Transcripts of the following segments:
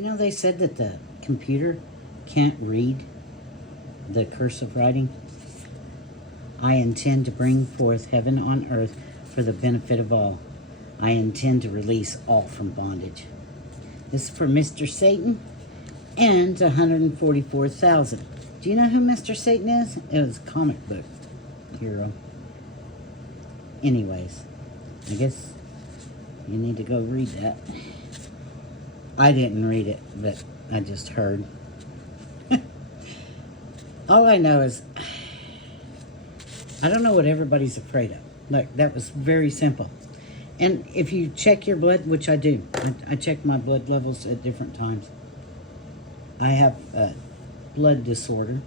You know, they said that the computer can't read the cursive writing. I intend to bring forth heaven on earth for the benefit of all. I intend to release all from bondage. This is for Mr. Satan and 144,000. Do you know who Mr. Satan is? It was a comic book hero. Anyways, I guess you need to go read that. I didn't read it, but I just heard. All I know is, I don't know what everybody's afraid of. Look, that was very simple. And if you check your blood, which I do, I check my blood levels at different times. I have a blood disorder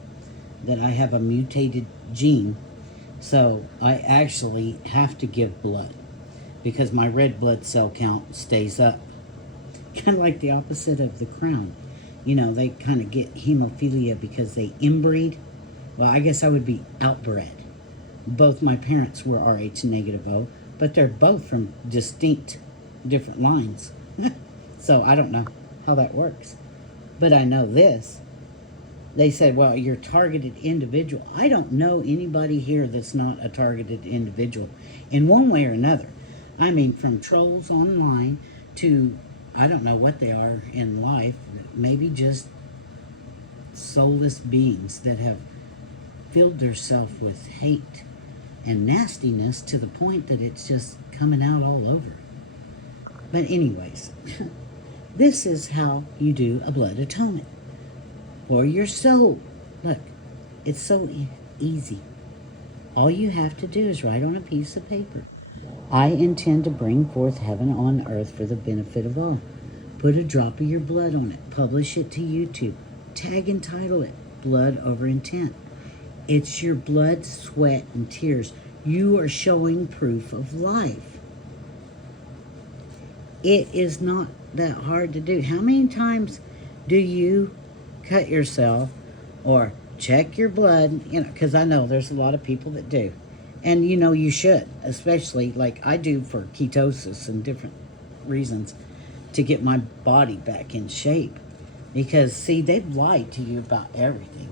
that I have a mutated gene. So I actually have to give blood because my red blood cell count stays up. Kind of like the opposite of the crown. You know, they kind of get hemophilia because they inbreed. Well, I guess I would be outbred. Both my parents were Rh negative O, but they're both from distinct different lines. So I don't know how that works. But I know this. They said, well, you're a targeted individual. I don't know anybody here that's not a targeted individual in one way or another. I mean, from trolls online to, I don't know what they are in life, maybe just soulless beings that have filled themselves with hate and nastiness to the point that it's just coming out all over. But anyways, this is how you do a blood atonement for your soul. Look, it's so easy. All you have to do is write on a piece of paper. I intend to bring forth heaven on earth for the benefit of all. Put a drop of your blood on it. Publish it to YouTube. Tag and title it Blood Over Intent. It's your blood, sweat, and tears. You are showing proof of life. It is not that hard to do. How many times do you cut yourself or check your blood? You know, because I know there's a lot of people that do. And, you know, you should, especially like I do for ketosis and different reasons to get my body back in shape. Because, see, they've lied to you about everything.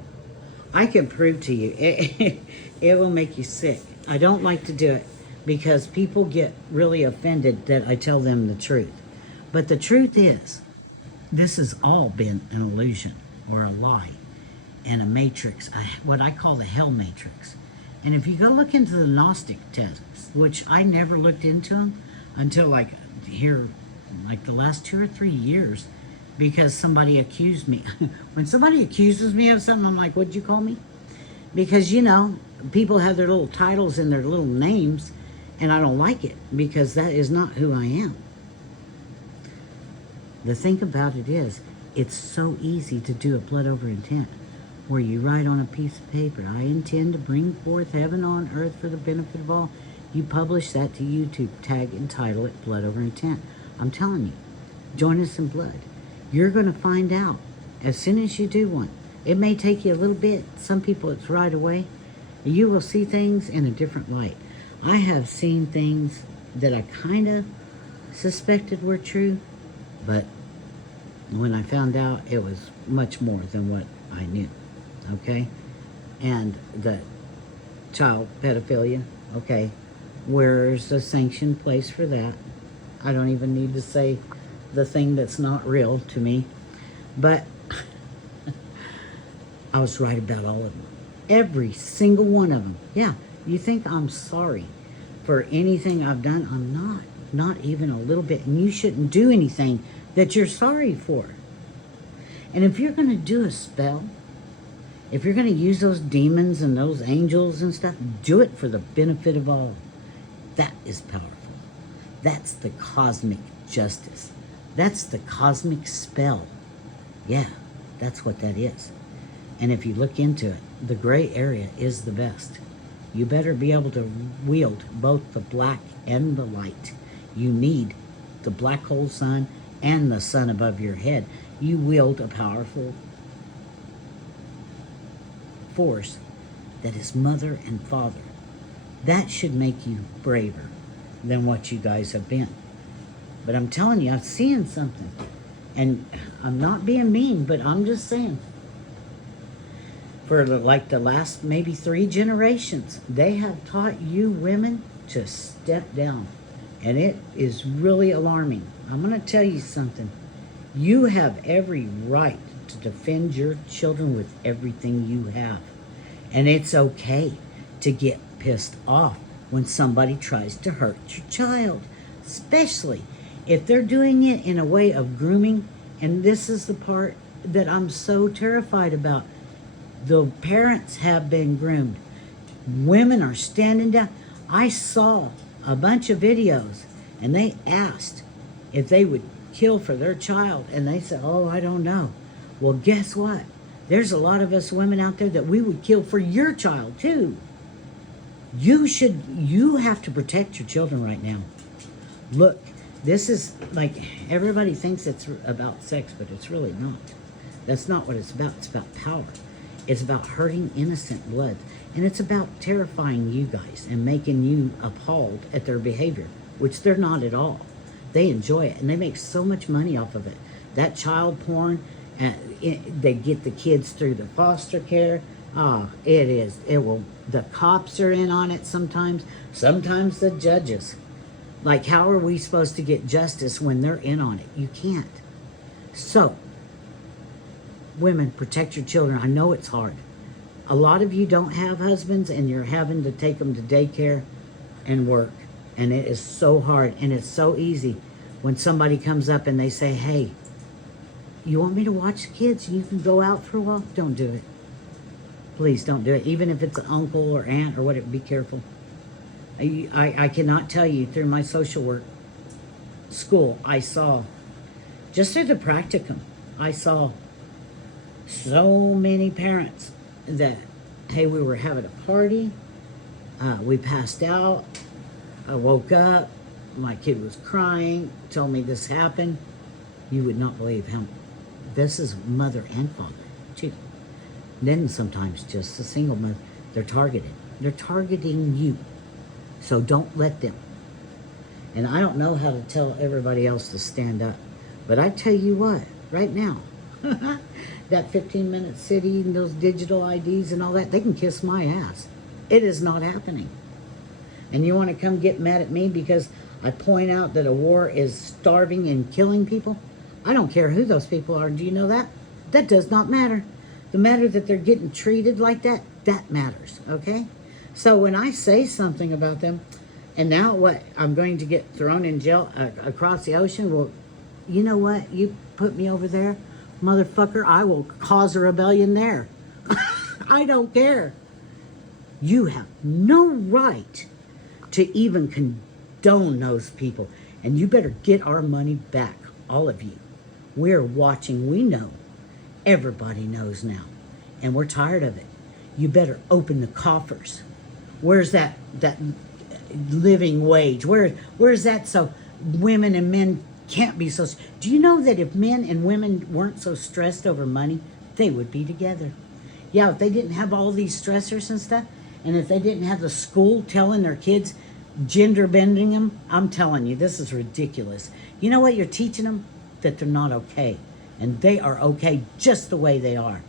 I can prove to you, it will make you sick. I don't like to do it because people get really offended that I tell them the truth. But the truth is, this has all been an illusion or a lie and a matrix, what I call the hell matrix. And if you go look into the Gnostic texts, which I never looked into them until like here, like the last 2 or 3 years, because somebody accused me. When somebody accuses me of something, I'm like, what'd you call me? Because, you know, people have their little titles and their little names, and I don't like it because that is not who I am. The thing about it is, it's so easy to do a blood over intent, where you write on a piece of paper, I intend to bring forth heaven on earth for the benefit of all. You publish that to YouTube, tag and title it Blood Over Intent. I'm telling you, join us in blood. You're going to find out as soon as you do one. It may take you a little bit. Some people it's right away. You will see things in a different light. I have seen things that I kind of suspected were true, but when I found out, it was much more than what I knew. Okay? And the child pedophilia, okay, where's a sanctioned place for that? I don't even need to say the thing that's not real to me. But I was right about all of them. Every single one of them. Yeah, you think I'm sorry for anything I've done? I'm not. Not even a little bit. And you shouldn't do anything that you're sorry for. And if you're going to do a spell, if you're going to use those demons and those angels and stuff, do it for the benefit of all. That is powerful. That's the cosmic justice. That's the cosmic spell. Yeah, that's what that is. And if you look into it, the gray area is the best. You better be able to wield both the black and the light. You need the black hole sun and the sun above your head. You wield a powerful force that is mother and father. That should make you braver than what you guys have been. But I'm telling you, I'm seeing something. And I'm not being mean, but I'm just saying, for like the last maybe 3 generations, they have taught you women to step down. And it is really alarming. I'm going to tell you something. You have every right to defend your children with everything you have. And it's okay to get pissed off when somebody tries to hurt your child, especially if they're doing it in a way of grooming. And this is the part that I'm so terrified about. The parents have been groomed. Women are standing down. I saw a bunch of videos, and they asked if they would kill for their child, and they said, oh, I don't know. Well, guess what? There's a lot of us women out there that we would kill for your child too. You have to protect your children right now. Look, this is like, everybody thinks it's about sex, but it's really not. That's not what it's about. It's about power. It's about hurting innocent blood. And it's about terrifying you guys and making you appalled at their behavior, which they're not at all. They enjoy it, and they make so much money off of it. That child porn, they get the kids through the foster care. The cops are in on it sometimes. Sometimes the judges. Like, how are we supposed to get justice when they're in on it? You can't. So, women, protect your children. I know it's hard. A lot of you don't have husbands, and you're having to take them to daycare and work. And it is so hard, and it's so easy when somebody comes up and they say, hey, you want me to watch the kids? You can go out for a while? Don't do it. Please don't do it. Even if it's an uncle or aunt or whatever, be careful. I cannot tell you, through my social work school, I saw, just through the practicum, I saw so many parents that, hey, we were having a party, we passed out, I woke up, my kid was crying, told me this happened. You would not believe how, this is mother and father, too. Then sometimes just a single mother, they're targeted. They're targeting you. So don't let them. And I don't know how to tell everybody else to stand up. But I tell you what, right now, that 15-minute city and those digital IDs and all that, they can kiss my ass. It is not happening. And you want to come get mad at me because I point out that a war is starving and killing people? I don't care who those people are. Do you know that? That does not matter. The matter that they're getting treated like that, that matters, okay? So when I say something about them, and now what? I'm going to get thrown in jail across the ocean? Well, you know what? You put me over there, motherfucker, I will cause a rebellion there. I don't care. You have no right to even condone those people. And you better get our money back, all of you. We're watching. We know. Everybody knows now. And we're tired of it. You better open the coffers. Where's that living wage? Where's that so women and men can't be so... Do you know that if men and women weren't so stressed over money, they would be together? Yeah, if they didn't have all these stressors and stuff, and if they didn't have the school telling their kids, gender bending them, I'm telling you, this is ridiculous. You know what you're teaching them? That they're not okay. And they are okay just the way they are.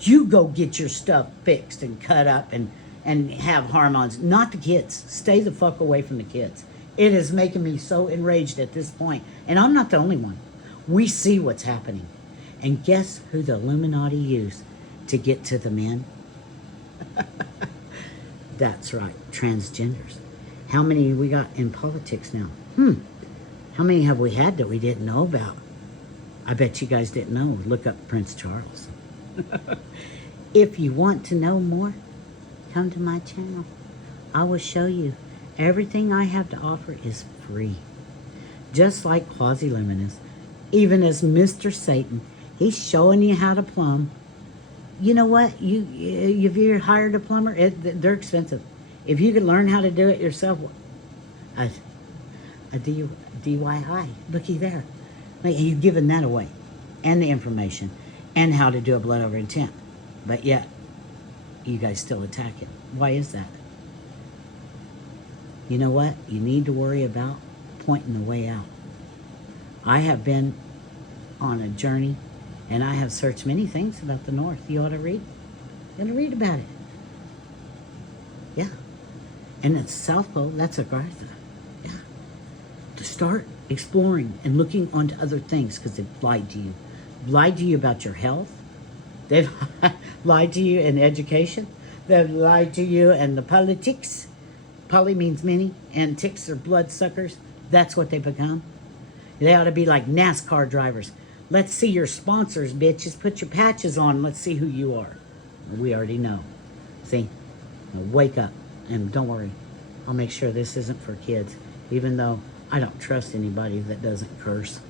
You go get your stuff fixed and cut up and have hormones. Not the kids. Stay the fuck away from the kids. It is making me so enraged at this point. And I'm not the only one. We see what's happening. And guess who the Illuminati use to get to the men? That's right, transgenders. How many we got in politics now? How many have we had that we didn't know about? I bet you guys didn't know. Look up Prince Charles. If you want to know more, come to my channel. I will show you. Everything I have to offer is free. Just like Quasi-Luminous. Even as Mr. Satan, he's showing you how to plumb. You know what? If you hired a plumber, they're expensive. If you could learn how to do it yourself, a DIY, looky there. Like, you've given that away, and the information, and how to do a blood over intent. But yet, you guys still attack it. Why is that? You know what? You need to worry about pointing the way out. I have been on a journey, and I have searched many things about the North. You ought to read. You ought to read about it. Yeah. And it's South Pole, that's Agartha. Yeah. To start exploring and looking onto other things, because they've lied to you. Lied to you about your health. They've lied to you in education. They've lied to you in the politics. Poly means many, and ticks are bloodsuckers. That's what they become. They ought to be like NASCAR drivers. Let's see your sponsors, bitches. Put your patches on. Let's see who you are. We already know. See? Now wake up. And don't worry. I'll make sure this isn't for kids. Even though I don't trust anybody that doesn't curse.